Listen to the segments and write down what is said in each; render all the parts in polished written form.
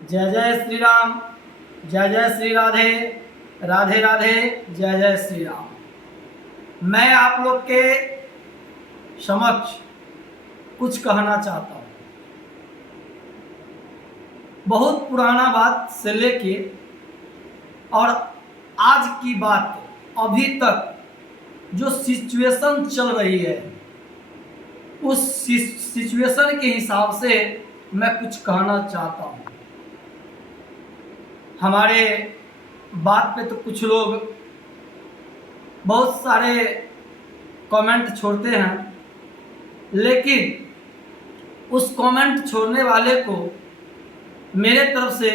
जय जय श्री राम, जय जय श्री राधे, राधे राधे, जय जय श्री राम। मैं आप लोग के समक्ष कुछ कहना चाहता हूँ। बहुत पुराना बात से लेके और आज की बात अभी तक जो सिचुएशन चल रही है, उस सिचुएशन के हिसाब से मैं कुछ कहना चाहता हूँ। हमारे बात पे तो कुछ लोग बहुत सारे कमेंट छोड़ते हैं, लेकिन उस कमेंट छोड़ने वाले को मेरे तरफ से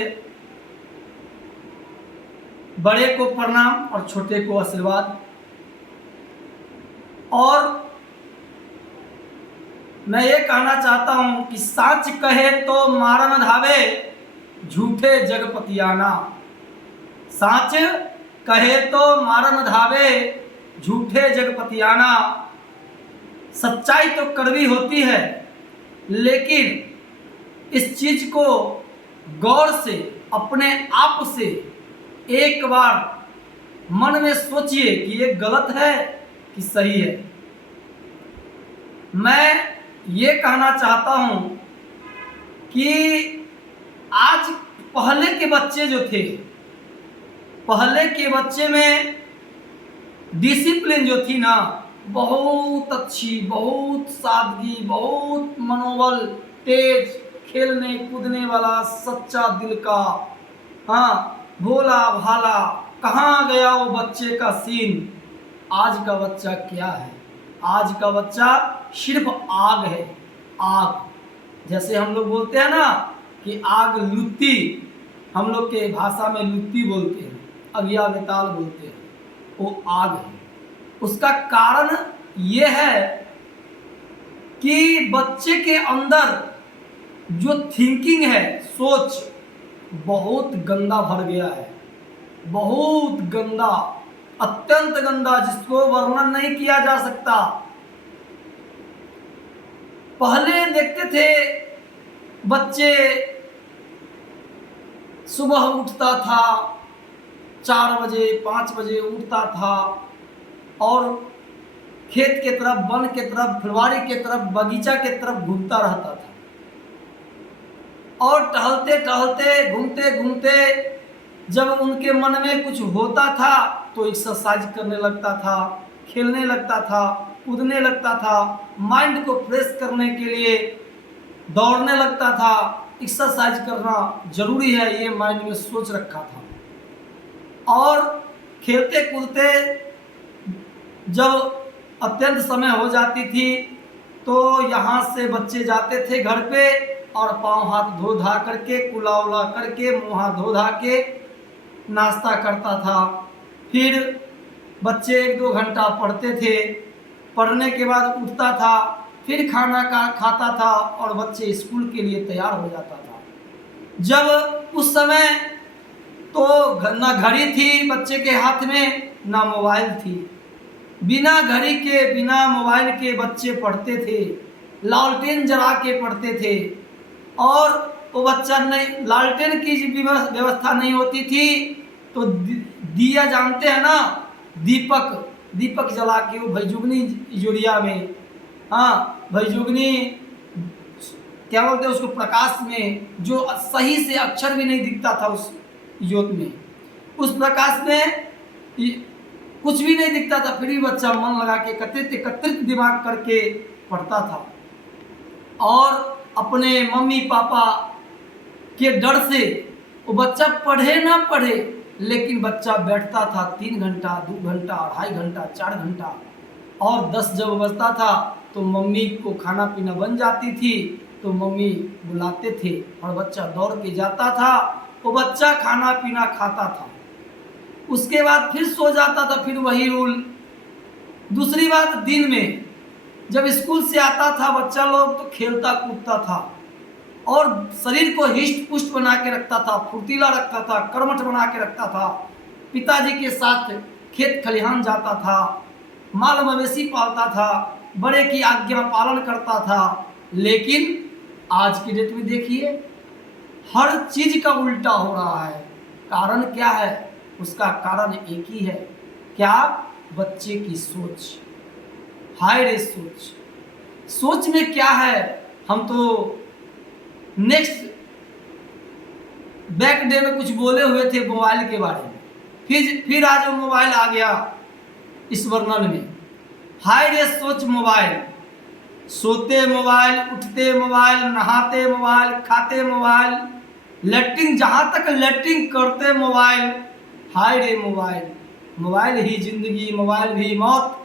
बड़े को प्रणाम और छोटे को आशीर्वाद। और मैं ये कहना चाहता हूं कि सच कहे तो मारन धावे, झूठे जगपतियाना। सच कहे तो मारन धावे, झूठे जगपतियाना। सच्चाई तो कड़वी होती है, लेकिन इस चीज को गौर से अपने आप से एक बार मन में सोचिए कि ये गलत है कि सही है। मैं ये कहना चाहता हूं कि आज पहले के बच्चे जो थे, पहले के बच्चे में डिसिप्लिन जो थी ना, बहुत अच्छी, बहुत सादगी, बहुत मनोबल तेज, खेलने कूदने वाला, सच्चा दिल का, हाँ, भोला भाला। कहाँ गया वो बच्चे का सीन? आज का बच्चा क्या है? आज का बच्चा सिर्फ आग है, आग। जैसे हम लोग बोलते हैं ना कि आग लुत्ती, हम लोग के भाषा में लुत्ती बोलते हैं, अगिया बेताल बोलते हैं, वो आग है। उसका कारण ये है कि बच्चे के अंदर जो थिंकिंग है, सोच बहुत गंदा भर गया है, बहुत गंदा, अत्यंत गंदा, जिसको वर्णन नहीं किया जा सकता। पहले देखते थे बच्चे सुबह उठता था 4 बजे 5 बजे उठता था और खेत के तरफ, वन के तरफ, फुलवारी के तरफ, बगीचा के तरफ घूमता रहता था। और टहलते टहलते, घूमते घूमते जब उनके मन में कुछ होता था तो एक्सरसाइज करने लगता था, खेलने लगता था, कूदने लगता था, माइंड को फ्रेश करने के लिए दौड़ने लगता था। एक्सरसाइज करना जरूरी है, ये माइंड में सोच रखा था। और खेलते कूदते जब अत्यंत समय हो जाती थी तो यहाँ से बच्चे जाते थे घर पे और पाँव हाथ धो धा करके, कुला उला करके, मुँह हाथ धो धा के नाश्ता करता था। फिर बच्चे 1-2 घंटा पढ़ते थे, पढ़ने के बाद उठता था, फिर खाना खाता था और बच्चे स्कूल के लिए तैयार हो जाता था। जब उस समय तो ना घड़ी थी बच्चे के हाथ में, ना मोबाइल थी। बिना घड़ी के, बिना मोबाइल के बच्चे पढ़ते थे, लालटेन जला के पढ़ते थे। और वो बच्चा नहीं, लालटेन की व्यवस्था नहीं होती थी तो दिया जानते हैं ना, दीपक जला के वो भैजुगनी जोड़िया में, हाँ, भैजुगनी क्या बोलते हैं उसको, प्रकाश में, जो सही से अक्षर भी नहीं दिखता था उस ज्योत में, उस प्रकाश में कुछ भी नहीं दिखता था, फिर भी बच्चा मन लगा के एकत्रित दिमाग करके पढ़ता था। और अपने मम्मी पापा के डर से वो बच्चा पढ़े ना पढ़े, लेकिन बच्चा बैठता था 3 घंटा, 2 घंटा, 2.5 घंटा, 4 घंटा। और 10 जब बजता था तो मम्मी को खाना पीना बन जाती थी तो मम्मी बुलाते थे और बच्चा दौड़ के जाता था। वो बच्चा खाना पीना खाता था, उसके बाद फिर सो जाता था, फिर वही रूल। दूसरी बात, दिन में जब स्कूल से आता था बच्चा लोग तो खेलता कूदता था और शरीर को हिष्ट पुष्ट बना के रखता था, फुर्तीला रखता था, कर्मठ बना के रखता था। पिताजी के साथ खेत खलिहान जाता था, माल मवेशी पालता था, बड़े की आज्ञा पालन करता था। लेकिन आज की डेट में देखिए, हर चीज का उल्टा हो रहा है। कारण क्या है? उसका कारण एक ही है, क्या? बच्चे की सोच। हाय रे सोच, सोच में क्या है? हम तो नेक्स्ट बैक डे में कुछ बोले हुए थे मोबाइल के बारे में, फिर आज वो मोबाइल आ गया इस वर्णन में। हाय रे सोच मोबाइल, सोते मोबाइल, उठते मोबाइल, नहाते मोबाइल, खाते मोबाइल, लैट्रिन, जहां तक लैट्रिन करते मोबाइल। हाय रे मोबाइल, मोबाइल ही जिंदगी, मोबाइल भी मौत,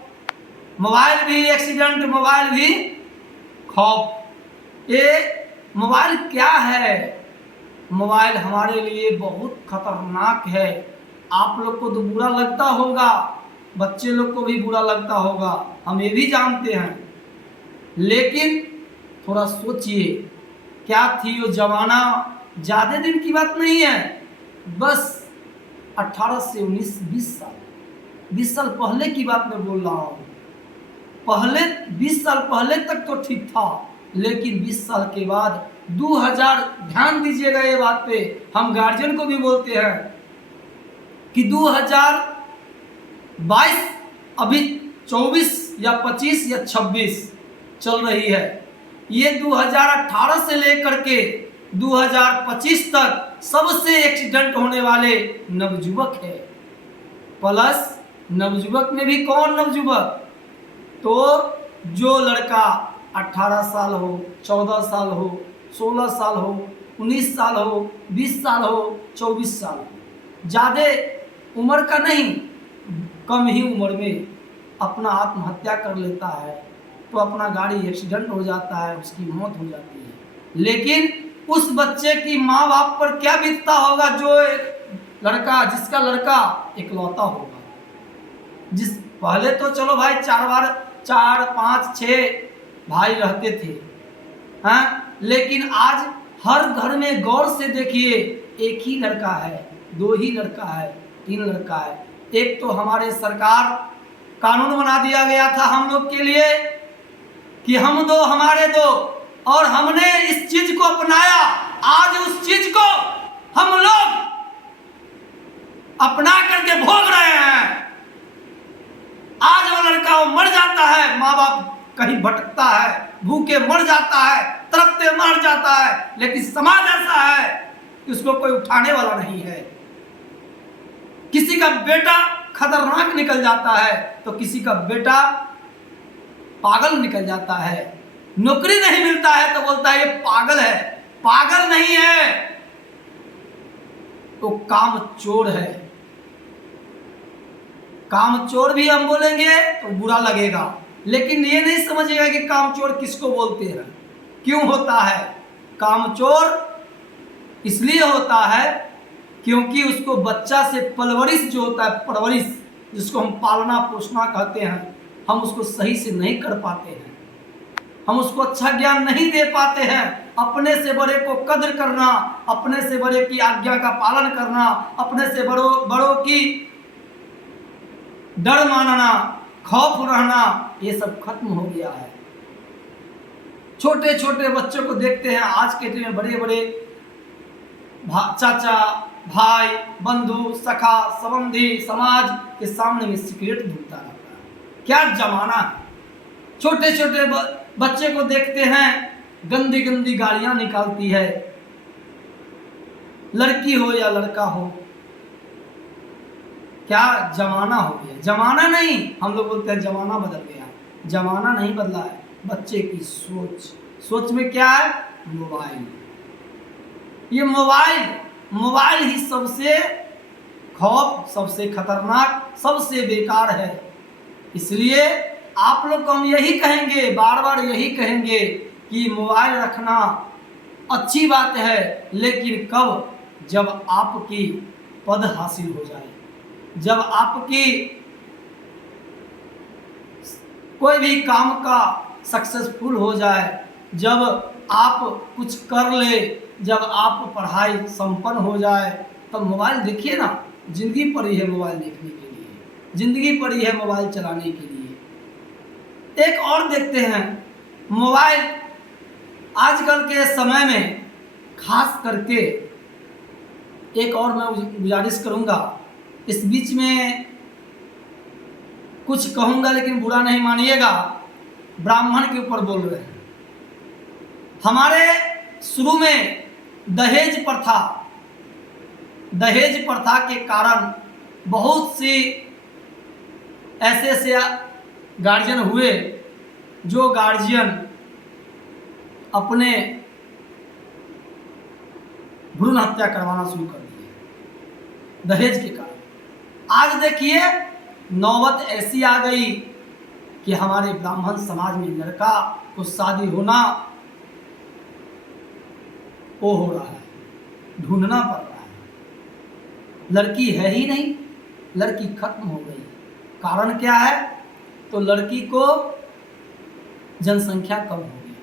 मोबाइल भी एक्सीडेंट, मोबाइल भी खौफ। ये मोबाइल क्या है? मोबाइल हमारे लिए बहुत खतरनाक है। आप लोग को तो बुरा लगता होगा, बच्चे लोग को भी बुरा लगता होगा, हम ये भी जानते हैं, लेकिन थोड़ा सोचिए, क्या थी वो जमाना? ज़्यादा दिन की बात नहीं है, बस 18 से 19 20 साल पहले की बात मैं बोल रहा हूँ। पहले 20 साल पहले तक तो ठीक था, लेकिन 20 साल के बाद 2000, ध्यान दीजिएगा ये बात पे, हम गार्जियन को भी बोलते हैं कि 2022 अभी 24 या 25 या 26 चल रही है, ये 2018 से लेकर के 2025 तक सबसे एक्सीडेंट होने वाले नवयुवक है। प्लस नवयुवक में भी कौन नवयुवक? तो जो लड़का 18 साल हो, 14 साल हो, 16 साल हो, 19 साल हो, 20 साल हो, 24 साल हो, ज़्यादा उम्र का नहीं, कम ही उम्र में अपना आत्महत्या कर लेता है, तो अपना गाड़ी एक्सीडेंट हो जाता है, उसकी मौत हो जाती है। लेकिन उस बच्चे की माँ बाप पर क्या बीतता होगा, जो लड़का, जिसका लड़का इकलौता होगा, जिस पहले तो चलो भाई 4 5 6 भाई रहते थे, हाँ, लेकिन आज हर घर में गौर से देखिए, एक ही लड़का है, 2 ही लड़का है, 3 लड़का है। एक तो हमारे सरकार कानून बना दिया गया था हम लोग के लिए कि हम 2 हमारे 2, और हमने इस चीज को अपनाया। आज उस चीज को हम लोग अपना करके भोग रहे हैं। आज वो लड़का वो मर जाता है, माँ बाप कहीं भटकता है, भूखे मर जाता है, तड़पते मर जाता है, लेकिन समाज ऐसा है कि उसको कोई उठाने वाला नहीं है। किसी का बेटा खतरनाक निकल जाता है तो किसी का बेटा पागल निकल जाता है। नौकरी नहीं मिलता है तो बोलता है ये पागल है। पागल नहीं है, तो काम चोर है। काम चोर भी हम बोलेंगे तो बुरा लगेगा, लेकिन ये नहीं समझेगा कि काम चोर किसको बोलते हैं, क्यों होता है। काम चोर इसलिए होता है क्योंकि उसको बच्चा से परवरिश जो होता है, परवरिश जिसको हम पालना पोषना कहते हैं, हम उसको सही से नहीं कर पाते हैं, हम उसको अच्छा ज्ञान नहीं दे पाते हैं। अपने से बड़े को कद्र करना, अपने से बड़े की आज्ञा का पालन करना, अपने से बड़ों की डर मानना, खौफ रहना, ये सब खत्म हो गया है। छोटे छोटे बच्चों को देखते हैं आज के दिन में, बड़े बड़े चाचा, भाई, बंधु, सखा, संबंधी, समाज के सामने में सिगरेट धूलता रहता है। क्या जमाना है। छोटे छोटे बच्चे को देखते हैं, गंदी गंदी गालियां निकालती है, लड़की हो या लड़का हो। क्या जमाना हो गया। जमाना नहीं, हम लोग बोलते हैं जमाना बदल गया, जमाना नहीं बदला है। बच्चे की सोच में क्या है? मोबाइल। ये मोबाइल ही सबसे खौफ, सबसे खतरनाक, सबसे बेकार है। इसलिए आप लोग को हम यही कहेंगे, बार बार यही कहेंगे कि मोबाइल रखना अच्छी बात है, लेकिन कब? जब आपकी पद हासिल हो जाए, जब आपकी कोई भी काम का सक्सेसफुल हो जाए, जब आप कुछ कर ले, जब आप पढ़ाई संपन्न हो जाए, तब मोबाइल देखिए ना। जिंदगी पड़ी है मोबाइल देखने के लिए, जिंदगी पड़ी है मोबाइल चलाने के लिए। एक और देखते हैं, मोबाइल आजकल के समय में खास करके एक और मैं गुजारिश करूंगा, इस बीच में कुछ कहूंगा लेकिन बुरा नहीं मानिएगा, ब्राह्मण के ऊपर बोल रहे हैं। हमारे शुरू में दहेज प्रथा के कारण बहुत सी ऐसे गार्जियन हुए जो गार्जियन अपने भ्रूण हत्या करवाना शुरू कर दिए दहेज के कारण। आज देखिए नौबत ऐसी आ गई कि हमारे ब्राह्मण समाज में लड़का को शादी होना वो हो रहा है, ढूंढना पड़ रहा है। लड़की है ही नहीं, लड़की खत्म हो गई। कारण क्या है? तो लड़की को जनसंख्या कम हो गई है।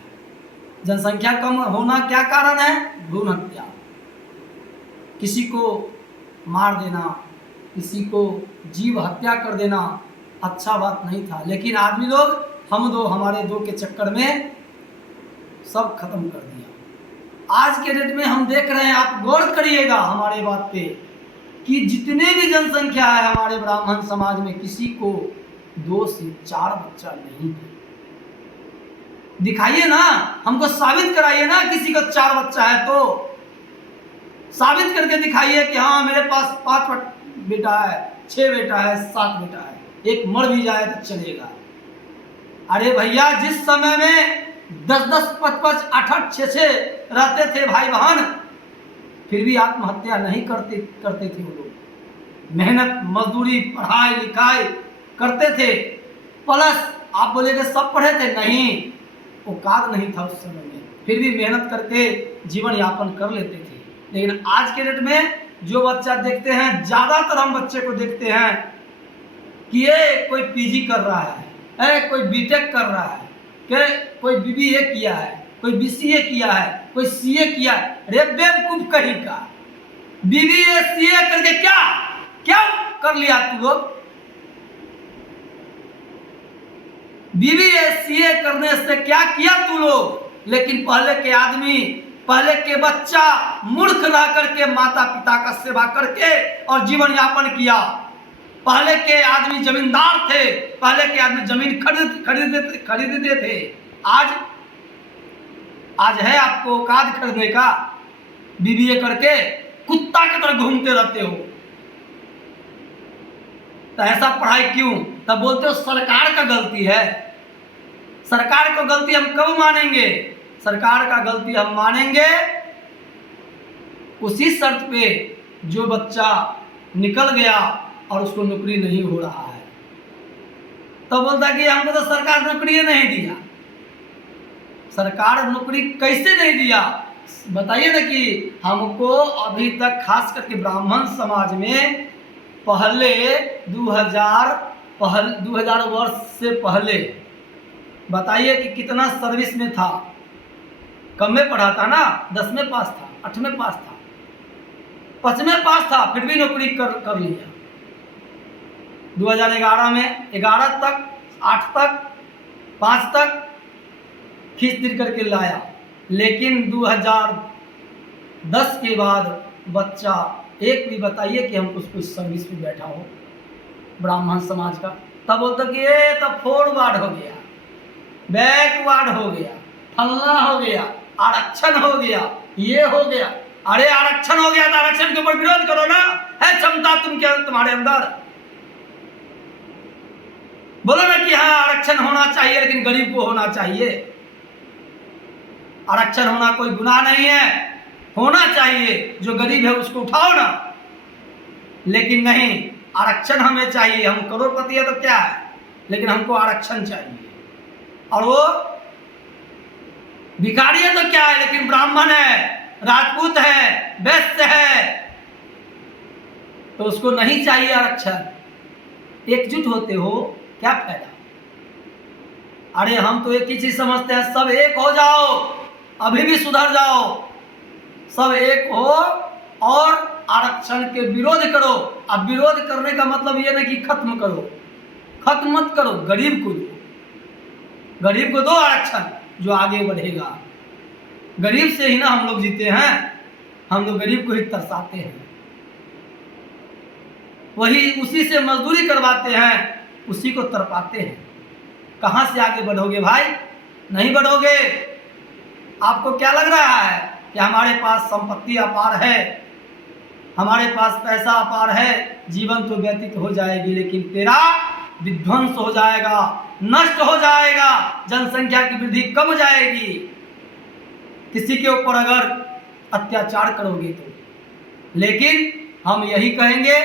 जनसंख्या कम होना क्या कारण है? भ्रूण हत्या। किसी को मार देना, किसी को जीव हत्या कर देना अच्छा बात नहीं था, लेकिन आदमी लोग हम दो हमारे दो के चक्कर में सब खत्म कर दिया। आज के डेट में हम देख रहे हैं, आप गौर करिएगा हमारे बात पे, कि जितने भी जनसंख्या है हमारे ब्राह्मण समाज में किसी को 2 से 4 बच्चा नहीं है। दिखाइए ना, हमको साबित कराइए ना, किसी को 4 बच्चा है तो साबित करके दिखाइए कि हाँ मेरे पास 5 बेटा है, 6 बेटा है, 7 बेटा है, एक मर भी जाए तो चलेगा। अरे भैया, जिस समय में 10-10, 5-5, 8-8, 6-6 रहते थे भाई बहन, फिर भी आत्महत्या नहीं करते थे वो लोग। मेहनत मजदूरी पढ़ाई लिखाई करते थे। प्लस आप बोलेगे सब पढ़े थे, नहीं, औकात नहीं था उस समय में, फिर भी मेहनत करके जीवन यापन कर लेते थे। लेकिन आज के डेट में जो बच्चा देखते हैं, ज़्यादातर हम बच्चे को देखते हैं कि ये कोई पीजी कर रहा है, कोई बीटेक कर रहा है, कोई बीबीए किया है, कोई बीसीए किया है, कोई सीए किया है। रे बेवकूफ कहीं का, बीबीए सीए करके क्या कर लिया तू लोग? बीबीए सीए करने से क्या किया तू लोग? लेकिन पहले के आदमी, पहले के बच्चा मूर्ख रह करके माता पिता का सेवा करके और जीवन यापन किया। पहले के आदमी जमींदार थे, पहले के आदमी जमीन खरीदते थे। आज है आपको औकात खरीदने का? बीबीए करके कुत्ता की तरह घूमते रहते हो। तो ऐसा पढ़ाई क्यों? तब बोलते हो सरकार का गलती है। सरकार को गलती हम कब मानेंगे? सरकार का गलती हम मानेंगे उसी शर्त पे जो बच्चा निकल गया और उसको नौकरी नहीं हो रहा है, तो बोलता कि हमको तो सरकार नौकरी नहीं दिया। सरकार नौकरी कैसे नहीं दिया बताइए ना। कि हमको अभी तक खास करके ब्राह्मण समाज में पहले 2000 वर्ष से पहले बताइए कि कितना सर्विस में था। कम में पढ़ा था ना, 10वें पास था, 8वें पास था, 5वें पास था, फिर भी नौकरी कर लिया। 2011 में 11 तक, 8 तक, 5 तक खींच तिर करके लाया। लेकिन 2010 के बाद बच्चा एक भी बताइए कि हम कुछ सर्विस में बैठा हो ब्राह्मण समाज का, तब बोलता कि ये तो फॉरवर्ड हो गया, बैकवर्ड हो गया, फलना हो गया, आरक्षण हो गया, ये हो गया। अरे आरक्षण हो गया तो आरक्षण के ऊपर विरोध करो ना। है क्षमता तुम्हारे अंदर, बोलो ना कि हाँ आरक्षण होना चाहिए, लेकिन गरीब को होना चाहिए। आरक्षण होना कोई गुनाह नहीं है, होना चाहिए। जो गरीब है उसको उठाओ ना, लेकिन नहीं, आरक्षण हमें चाहिए। हम करोड़पति है तो क्या है, लेकिन हमको आरक्षण चाहिए। और वो भिखारी है तो क्या है, लेकिन ब्राह्मण है, राजपूत है, वैश्य है, तो उसको नहीं चाहिए आरक्षण। एकजुट होते हो क्या फायदा? अरे हम तो एक ही चीज समझते हैं, सब एक हो जाओ, अभी भी सुधर जाओ, सब एक हो और आरक्षण के विरोध करो। अब विरोध करने का मतलब ये नहीं कि खत्म करो, खत्म मत करो, गरीब को दो, गरीब को दो आरक्षण, जो आगे बढ़ेगा। गरीब से ही ना हम लोग जीते हैं, हम लोग गरीब को ही तरसाते हैं, वही उसी से मजदूरी करवाते हैं, उसी को तरपाते हैं। कहाँ से आगे बढ़ोगे भाई? नहीं बढ़ोगे। आपको क्या लग रहा है कि हमारे पास संपत्ति अपार है, हमारे पास पैसा अपार है, जीवन तो व्यतीत हो जाएगी, लेकिन तेरा विध्वंस हो जाएगा, नष्ट हो जाएगा, जनसंख्या की वृद्धि कम हो जाएगी किसी के ऊपर अगर अत्याचार करोगे तो। लेकिन हम यही कहेंगे,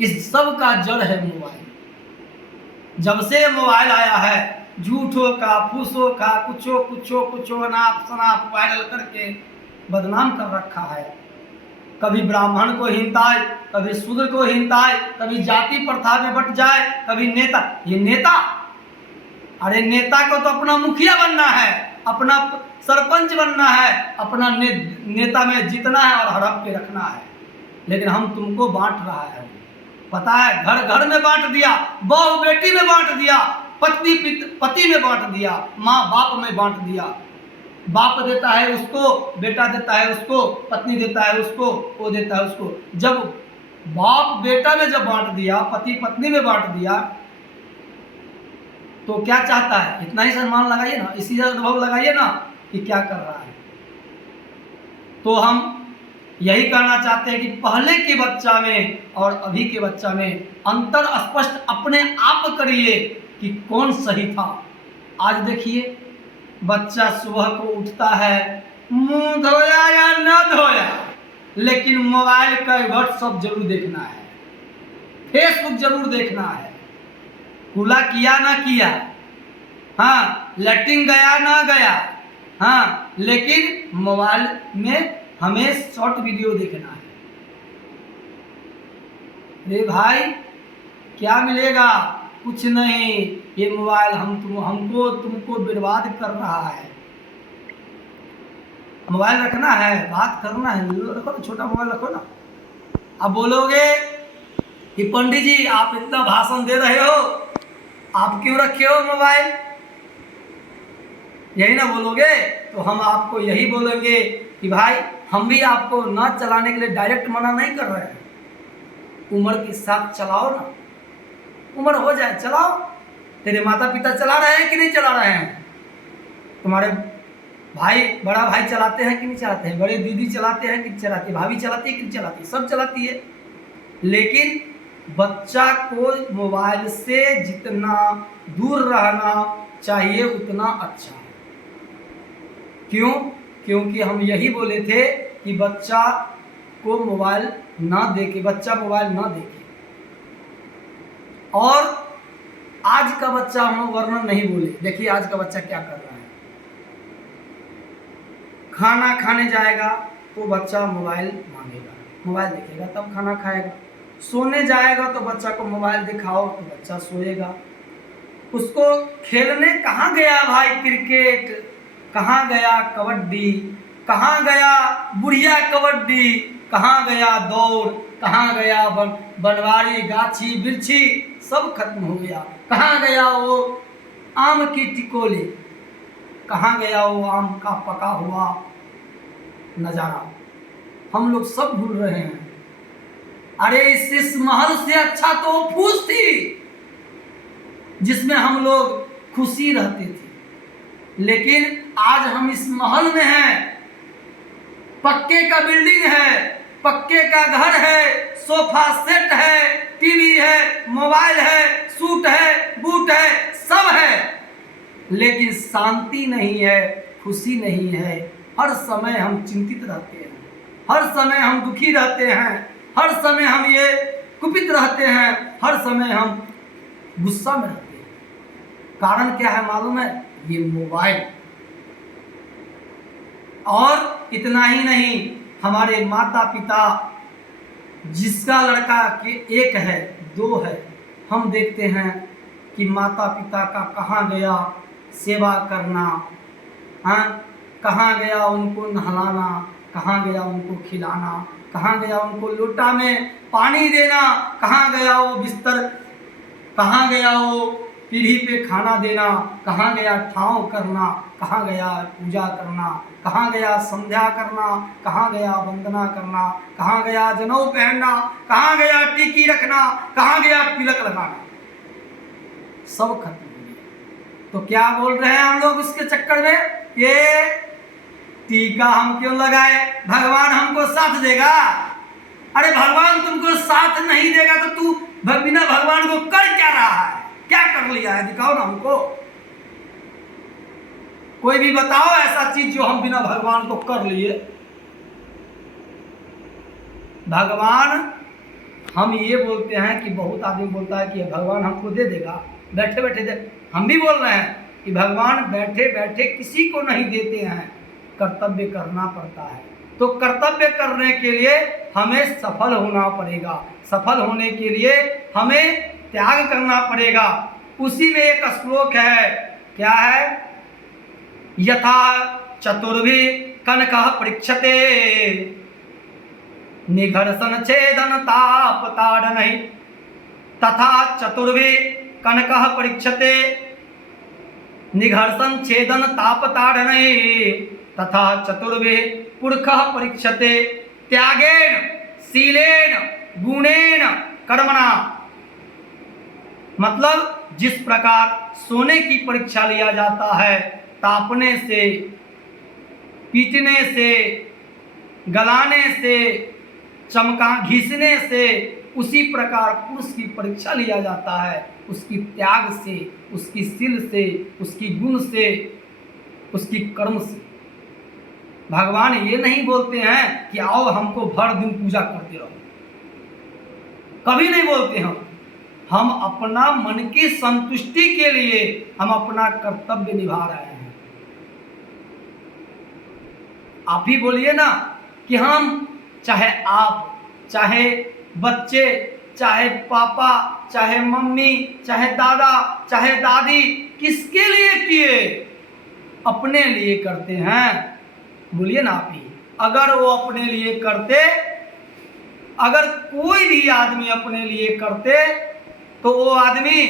इस सब का जड़ है मोबाइल। जब से मोबाइल आया है, झूठों का, फूसों का, कुछो अनाप शनाप वायरल करके बदनाम कर रखा है। कभी ब्राह्मण को हिंताए, कभी शूद्र को हिंताए, कभी जाति प्रथा में बट जाए, कभी नेता। ये नेता, अरे नेता को तो अपना मुखिया बनना है, अपना सरपंच बनना है, अपना नेता में जीतना है और हड़प के रखना है। लेकिन हम तुमको बांट रहा है, पता है, घर घर में बांट दिया, बहू बेटी में बांट दिया, पति में बांट दिया, माँ बाप में बांट दिया। बाप देता है उसको, बेटा देता है उसको, पत्नी देता है उसको, वो देता है उसको। जब बाप बेटा में जब बांट दिया, पति पत्नी में बांट दिया, तो क्या चाहता है? इतना ही सम्मान लगाइए ना, इसी अनुभव लगाइए ना कि क्या कर रहा है। तो हम यही कहना चाहते हैं कि पहले के बच्चा में और अभी के बच्चा में अंतर स्पष्ट अपने आप करिए कि कौन सही था। आज देखिए, बच्चा सुबह को उठता है, मुंह धोया या न धोया, लेकिन मोबाइल का व्हाट्सएप जरूर देखना है, फेसबुक जरूर देखना है, कूला किया ना किया, हाँ, लैट्रिन गया ना गया, हाँ, लेकिन मोबाइल में हमें शॉर्ट वीडियो देखना है। अरे भाई, क्या मिलेगा? कुछ नहीं। ये मोबाइल हमको तुमको बर्बाद कर रहा है। मोबाइल रखना है, बात करना है, रखो ना, छोटा मोबाइल रखो ना। अब बोलोगे कि पंडित जी आप इतना भाषण दे रहे हो, आप क्यों रखे हो मोबाइल? यही ना बोलोगे? तो हम आपको यही बोलेंगे कि भाई, हम भी आपको ना चलाने के लिए डायरेक्ट मना नहीं कर रहे हैं। उम्र के साथ चलाओ ना, उम्र हो जाए चलाओ। तेरे माता पिता चला रहे हैं कि नहीं चला रहे हैं? तुम्हारे भाई, बड़ा भाई चलाते हैं कि नहीं चलाते हैं? बड़े दीदी चलाते हैं कि नहीं चलाती? भाभी चलाती है कि नहीं चलाती? सब चलाती है। लेकिन बच्चा को मोबाइल से जितना दूर रहना चाहिए उतना अच्छा है। क्यों? क्योंकि हम यही बोले थे कि बच्चा को मोबाइल ना देके, बच्चा मोबाइल ना देखे। और आज का बच्चा हम वर्णन नहीं बोले। देखिए आज का बच्चा क्या कर रहा है। खाना खाने जाएगा तो बच्चा मोबाइल मांगेगा, मोबाइल देखेगा तब खाना खाएगा। सोने जाएगा तो बच्चा को मोबाइल दिखाओ तो बच्चा सोएगा। उसको खेलने कहाँ गया भाई क्रिकेट, कहाँ गया कबड्डी, कहाँ गया बुढ़िया कबड्डी, कहाँ गया दौड़, कहाँ गया बनवारी गाछी बिरछी, सब खत्म हो गया। कहाँ गया वो आम की टिकोली, कहाँ गया वो आम का पका हुआ नज़ारा, हम लोग सब भूल रहे हैं। अरे इस महल से अच्छा तो वो फूस थी जिसमें हम लोग खुशी रहते थे। लेकिन आज हम इस महल में हैं, पक्के का बिल्डिंग है, पक्के का घर है, सोफा सेट है, टीवी है, मोबाइल है, सूट है, बूट है, सब है, लेकिन शांति नहीं है, खुशी नहीं है। हर समय हम चिंतित रहते हैं, हर समय हम दुखी रहते हैं, हर समय हम ये कुपित रहते हैं, हर समय हम गुस्सा में रहते हैं। कारण क्या है मालूम है? ये मोबाइल। और इतना ही नहीं, हमारे माता पिता, जिसका लड़का के एक है दो है, हम देखते हैं कि माता पिता का कहाँ गया सेवा करना, हाँ, कहाँ गया उनको नहलाना, कहाँ गया उनको खिलाना, कहाँ गया उनको लोटा में पानी देना, कहाँ गया वो बिस्तर, कहाँ गया वो पीढ़ी पे खाना देना, कहाँ गया ठाव करना। कहाँ गया पूजा करना, कहाँ गया संध्या करना, कहाँ गया वंदना करना, कहाँ गया जनेऊ पहनना, कहाँ गया टीकी रखना, कहाँ गया तिलक लगाना, सब खत्म हो गया। तो क्या बोल रहे हैं हम लोग इसके चक्कर में कि टीका हम क्यों लगाए, भगवान हमको साथ देगा। अरे भगवान तुमको साथ नहीं देगा तो तू बिना भगवान को कर क्या रहा है, क्या कर लिया है, दिखाओ ना हमको। कोई भी बताओ ऐसा चीज जो हम बिना भगवान को कर लिए। भगवान, हम ये बोलते हैं कि बहुत आदमी बोलता है कि भगवान हमको दे देगा, बैठे बैठे दे। हम भी बोल रहे हैं कि भगवान बैठे बैठे किसी को नहीं देते हैं, कर्तव्य करना पड़ता है। तो कर्तव्य करने के लिए हमें सफल होना पड़ेगा, सफल होने के लिए हमें त्याग करना पड़ेगा। उसी में एक श्लोक है, क्या है, यथा चतुर्भि कनकः परीक्षते निघर्षण छेदन ताप ताड़नहि तथा चतुर्भि कनकः परीक्षते निघर्षण छेदन ताप ताड़नहि तथा चतुर्भि पुरखः परीक्षते त्यागेन शीलेन गुणेन कर्मणा। मतलब जिस प्रकार सोने की परीक्षा लिया जाता है तापने से, पीटने से, गलाने से, चमका घिसने से, उसी प्रकार पुरुष की परीक्षा लिया जाता है उसकी त्याग से, उसकी शील से, उसकी गुण से, उसकी कर्म से। भगवान ये नहीं बोलते हैं कि आओ हमको भर दिन पूजा करते रहो, कभी नहीं बोलते हम अपना मन की संतुष्टि के लिए हम अपना कर्तव्य निभा रहे हैं। आप ही बोलिए ना कि हम, चाहे आप, चाहे बच्चे, चाहे पापा, चाहे मम्मी, चाहे दादा, चाहे दादी, किसके लिए किए, अपने लिए करते हैं। बोलिए ना आप ही, अगर वो अपने लिए करते, अगर कोई भी आदमी अपने लिए करते तो वो आदमी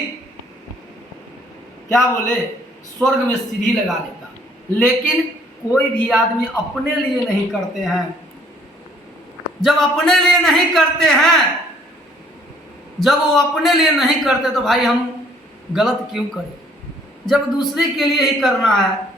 क्या बोले, स्वर्ग में सीढ़ी लगा लेता। लेकिन कोई भी आदमी अपने लिए नहीं करते हैं। जब अपने लिए नहीं करते हैं, जब वो अपने लिए नहीं करते तो भाई हम गलत क्यों करें। जब दूसरे के लिए ही करना है,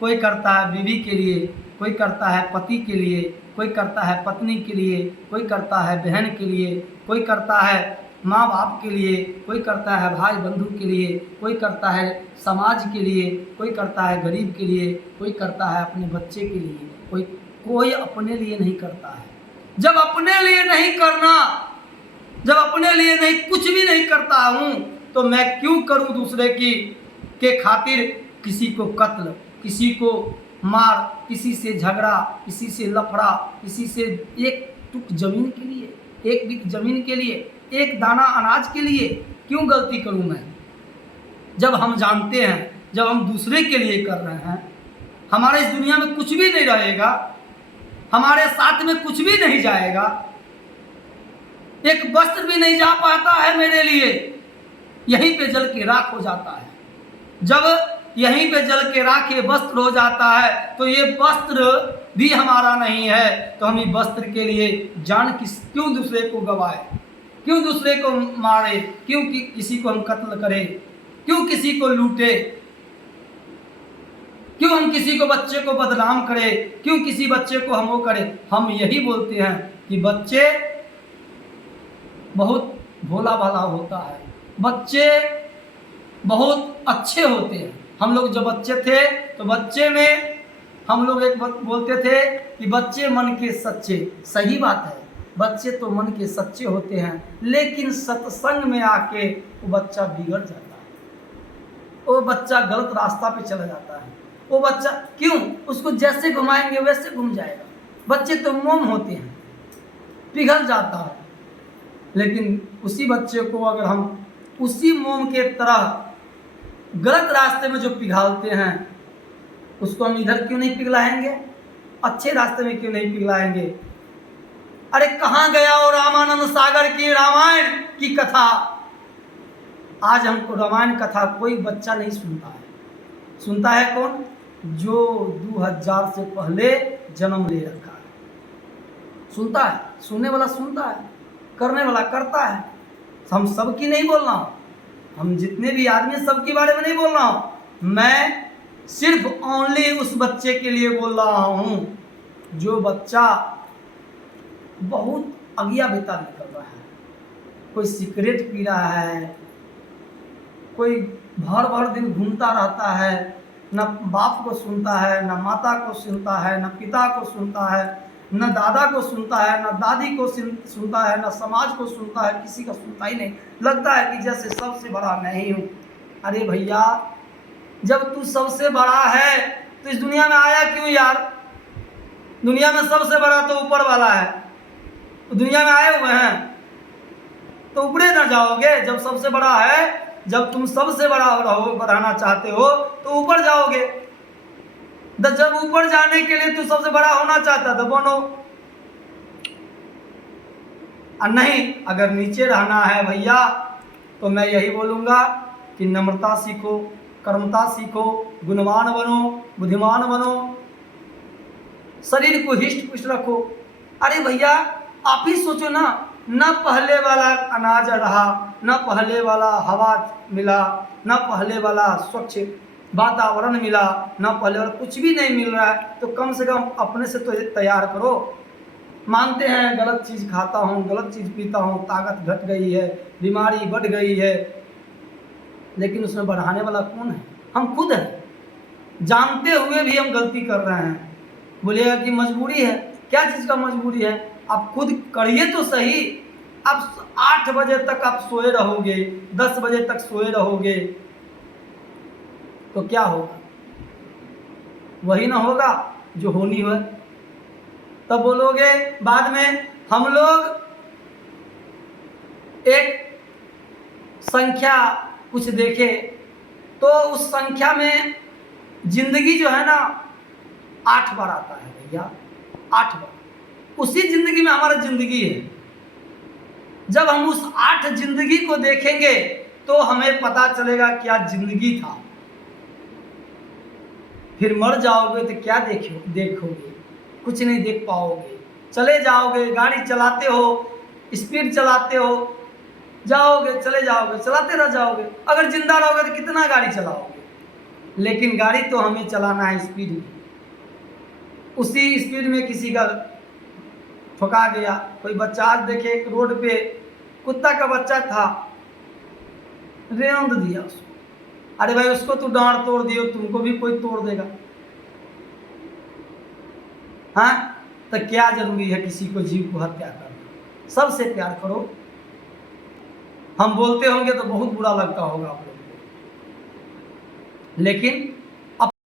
कोई करता है बीवी के लिए, कोई करता है पति के लिए, कोई करता है पत्नी के लिए, कोई करता है बहन के लिए, कोई करता है माँ बाप के लिए, कोई करता है भाई बंधु के लिए, कोई करता है समाज के लिए, कोई करता है गरीब के लिए, कोई करता है अपने बच्चे के लिए, कोई अपने लिए नहीं करता है। जब अपने लिए नहीं करना, जब अपने लिए नहीं कुछ भी नहीं करता हूँ तो मैं क्यों करूँ दूसरे की के खातिर किसी को कत्ल, किसी को मार, किसी से झगड़ा, किसी से लफड़ा, किसी से एक टुक जमीन के लिए, एक बिक जमीन के लिए, एक दाना अनाज के लिए क्यों गलती करूं मैं। जब हम जानते हैं, जब हम दूसरे के लिए कर रहे हैं, हमारे इस दुनिया में कुछ भी नहीं रहेगा, हमारे साथ में कुछ भी नहीं जाएगा, एक वस्त्र भी नहीं जा पाता है मेरे लिए, यहीं पे जल के राख हो जाता है। जब यहीं पे जल के राख ये वस्त्र हो जाता है तो ये वस्त्र भी हमारा नहीं है, तो हम इस वस्त्र के लिए जान क्यों दूसरे को गवाए, क्यों दूसरे को मारे, क्यों किसी को हम कत्ल करें, क्यों किसी को लूटे, क्यों हम किसी को बच्चे को बदनाम करें, क्यों किसी बच्चे को हम वो करें। हम यही बोलते हैं कि बच्चे बहुत भोला भाला होता है, बच्चे बहुत अच्छे होते हैं। हम लोग जब बच्चे थे तो बच्चे में हम लोग एक बोलते थे कि बच्चे मन के सच्चे। सही बात है, बच्चे तो मन के सच्चे होते हैं, लेकिन सत्संग में आके वो बच्चा बिगड़ जाता है, वो बच्चा गलत रास्ता पे चला जाता है। वो बच्चा क्यों, उसको जैसे घुमाएंगे वैसे घूम जाएगा। बच्चे तो मोम होते हैं, पिघल जाता है। लेकिन उसी बच्चे को अगर हम उसी मोम के तरह गलत रास्ते में जो पिघालते हैं, उसको हम इधर क्यों नहीं पिघलाएंगे, अच्छे रास्ते में क्यों नहीं पिघलाएंगे। अरे कहाँ गया वो रामानंद सागर की रामायण की कथा। आज हमको रामायण कथा कोई बच्चा नहीं सुनता है। सुनता है कौन, जो 2000 से पहले जन्म ले रखा है। सुनता है, सुनने वाला सुनता है, करने वाला करता है। हम सबकी नहीं बोल रहा हूँ, हम जितने भी आदमी सबके बारे में नहीं बोल रहा हूँ, मैं सिर्फ ओनली उस बच्चे के लिए बोल रहा हूँ जो बच्चा बहुत अगिया बेता निकल रहा है। कोई सिगरेट पी रहा है, कोई भर भर दिन घूमता रहता है, न बाप को सुनता है, न माता को सुनता है, न पिता को सुनता है, न दादा को सुनता है, न दादी को सुनता है, न समाज को सुनता है, किसी का सुनता ही नहीं। लगता है कि जैसे सबसे बड़ा मैं ही हूँ। अरे भैया, जब तू सबसे बड़ा है तो इस दुनिया में आया क्यों यार? दुनिया में सबसे बड़ा तो ऊपर वाला है, तो दुनिया में आए हुए हैं तो ऊपरे ना जाओगे? जब सबसे बड़ा है, जब तुम सबसे बड़ा रहो, बढ़ाना चाहते हो तो ऊपर जाओगे। जब ऊपर जाने के लिए तू सबसे बड़ा होना चाहता तो बनो, और नहीं अगर नीचे रहना है भैया तो मैं यही बोलूँगा कि नम्रता सीखो, कर्मता सीखो, गुणवान बनो, बुद्धिमान बनो, शरीर को हिष्ट पुष्ट रखो। अरे भैया, आप ही सोचो ना, न पहले वाला अनाज रहा, न पहले वाला हवा मिला, न पहले वाला स्वच्छ वातावरण मिला, न पहले वाला कुछ भी नहीं मिल रहा है, तो कम से कम अपने से तो तैयार करो। मानते हैं गलत चीज़ खाता हूँ, गलत चीज़ पीता हूँ, ताकत घट गई है, बीमारी बढ़ गई है, लेकिन उसमें बढ़ाने वाला कौन है? हम खुद हैं। जानते हुए भी हम गलती कर रहे हैं। बोलिएगा कि मजबूरी है। क्या चीज़ का मजबूरी है? आप खुद करिए तो सही। आप 8 बजे तक आप सोए रहोगे, 10 बजे तक सोए रहोगे तो क्या होगा? वही ना होगा जो होनी है। तब बोलोगे बाद में, हम लोग एक संख्या कुछ देखे तो उस संख्या में जिंदगी जो है ना 8 बार आता है भैया, 8 बार। उसी जिंदगी में हमारा जिंदगी है। जब हम उस 8 जिंदगी को देखेंगे तो हमें पता चलेगा क्या जिंदगी था। फिर मर जाओगे तो क्या देखोगे? कुछ नहीं देख पाओगे। चले जाओगे, गाड़ी चलाते हो, स्पीड चलाते हो, जाओगे, चले जाओगे, चलाते रह जाओगे। अगर जिंदा रहोगे तो कितना गाड़ी चलाओगे? लेकिन गाड़ी तो हमें चलाना है स्पीड में। उसी स्पीड में किसी का ठुका गया। कोई बच्चा, आज देखे एक रोड पे कुत्ता का बच्चा था, रेंद दिया उसको। अरे भाई, उसको तो डांट तोड़ दियो, तुमको भी कोई तोड़ देगा। हाँ, तो क्या जरूरी है किसी को जीव को हत्या करना? सबसे प्यार करो। हम बोलते होंगे तो बहुत बुरा लगता होगा आप लोगों को, लेकिन